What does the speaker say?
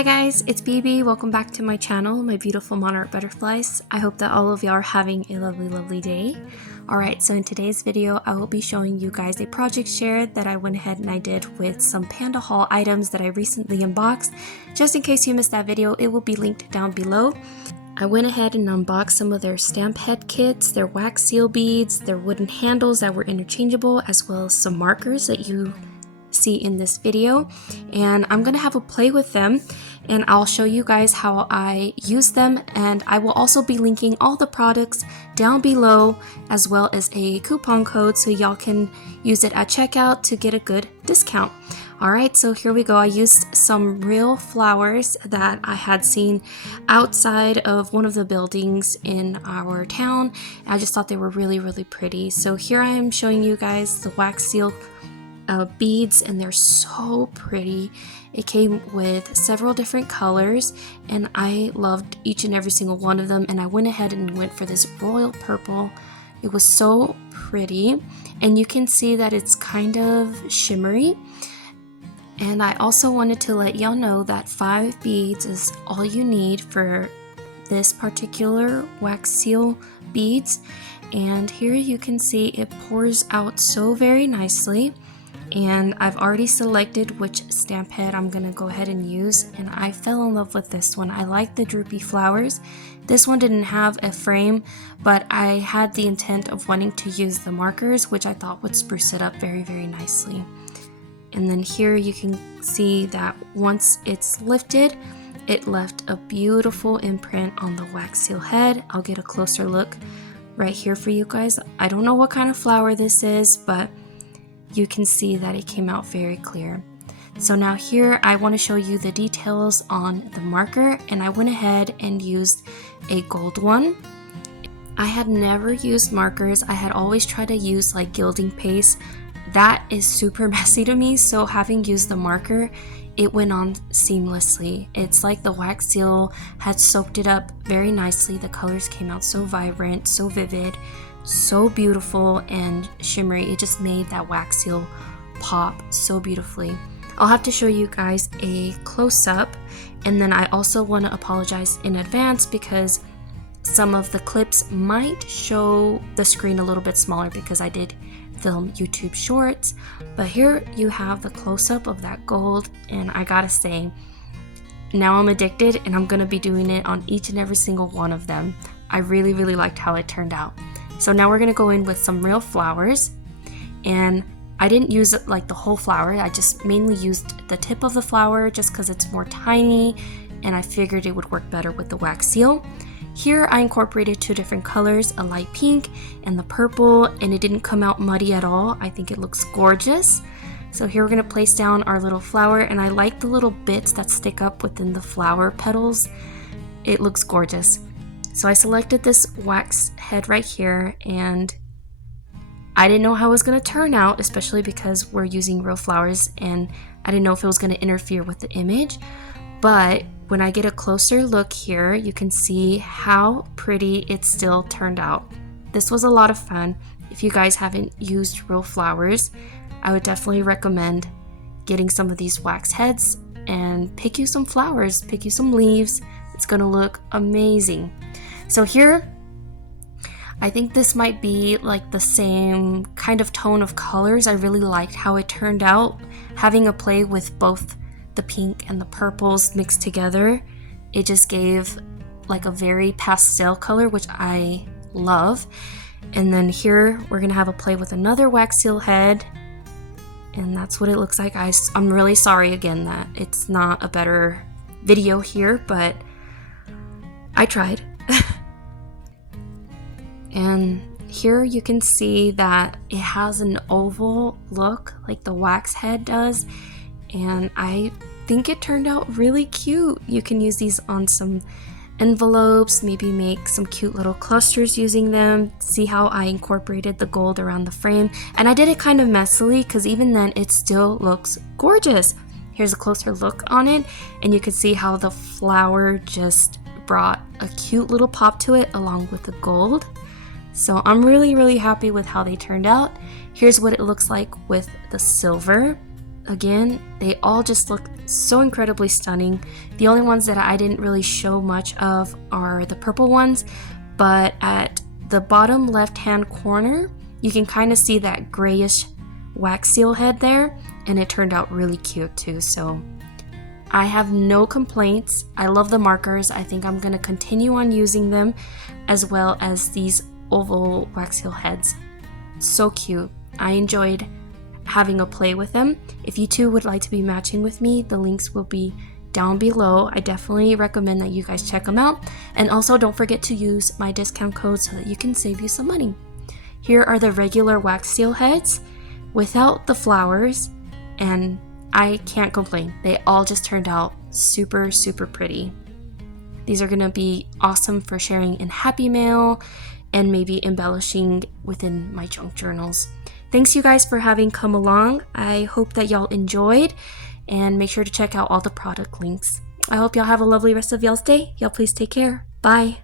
Hi guys, it's BB. Welcome back to my channel, my beautiful monarch butterflies. I hope that all of y'all are having a lovely day. Alright, so in today's video, I will be showing you guys a project share that I went ahead and I did with some Panda haul items that I recently unboxed. Just in case you missed that video, it will be linked down below. I went ahead and unboxed some of their stamp head kits, their wax seal beads, their wooden handles that were interchangeable, as well as some markers that you see in this video, and I'm gonna have a play with them and I'll show you guys how I use them, and I will also be linking all the products down below as well as a coupon code so y'all can use it at checkout to get a good discount. Alright, so here we go. I used some real flowers that I had seen outside of one of the buildings in our town. I just thought they were really pretty. So here I am showing you guys the wax seal beads, and they're so pretty. It came with several different colors and I loved each and every single one of them, and I went ahead and went for this royal purple. It was so pretty, and you can see that it's kind of shimmery. And I also wanted to let y'all know that 5 beads is all you need for this particular wax seal beads, and here you can see it pours out so very nicely. And I've already selected which stamp head I'm gonna go ahead and use, and I fell in love with this one. I like the droopy flowers. This one didn't have a frame, but I had the intent of wanting to use the markers, which I thought would spruce it up very nicely. And then here you can see that once it's lifted, it left a beautiful imprint on the wax seal head. I'll get a closer look right here for you guys. I don't know what kind of flower this is, but you can see that it came out very clear. So now here I want to show you the details on the marker, and I went ahead and used a gold one. I had never used markers. I had always tried to use like gilding paste. That is super messy to me, so having used the marker, it went on seamlessly. It's like the wax seal had soaked it up very nicely. The colors came out so vibrant, so vivid, so beautiful and shimmery. It just made that wax seal pop so beautifully. I'll have to show you guys a close-up, and then I also want to apologize in advance because some of the clips might show the screen a little bit smaller because I did film YouTube shorts. But here you have the close-up of that gold, and I gotta say, now I'm addicted and I'm gonna be doing it on each and every single one of them. I really liked how it turned out. So now we're gonna go in with some real flowers, and I didn't use it like the whole flower. I just mainly used the tip of the flower just because it's more tiny and I figured it would work better with the wax seal. Here I incorporated 2 different colors, a light pink and the purple, and it didn't come out muddy at all. I think it looks gorgeous. So here we're gonna place down our little flower, and I like the little bits that stick up within the flower petals. It looks gorgeous. So I selected this wax head right here, and I didn't know how it was going to turn out, especially because we're using real flowers and I didn't know if it was going to interfere with the image. But when I get a closer look here, you can see how pretty it still turned out. This was a lot of fun. If you guys haven't used real flowers, I would definitely recommend getting some of these wax heads and pick you some flowers, pick you some leaves. It's going to look amazing. So here, I think this might be like the same kind of tone of colors. I really liked how it turned out. Having a play with both the pink and the purples mixed together, it just gave like a very pastel color, which I love. And then here, we're gonna have a play with another wax seal head. And that's what it looks like. I'm really sorry again that it's not a better video here, but I tried. And here you can see that it has an oval look like the wax head does, and I think it turned out really cute. You can use these on some envelopes, maybe make some cute little clusters using them. See how I incorporated the gold around the frame, and I did it kind of messily because even then it still looks gorgeous. Here's a closer look on it, and you can see how the flower just brought a cute little pop to it along with the gold. So I'm really happy with how they turned out. Here's what it looks like with the silver. again, they all just look so incredibly stunning. The only ones that I didn't really show much of are the purple ones, but at the bottom left hand corner you can kind of see that grayish wax seal head there, and it turned out really cute too. So I have no complaints. I love the markers. I think I'm going to continue on using them, as well as these oval wax seal heads. So cute. I enjoyed having a play with them. If you too would like to be matching with me, the links will be down below. I definitely recommend that you guys check them out. And also don't forget to use my discount code so that you can save you some money. Here are the regular wax seal heads without the flowers, and I can't complain. They all just turned out super, super pretty. These are going to be awesome for sharing in Happy Mail and maybe embellishing within my junk journals. Thanks you guys for having come along. I hope that y'all enjoyed, and make sure to check out all the product links. I hope y'all have a lovely rest of y'all's day. Y'all please take care. Bye.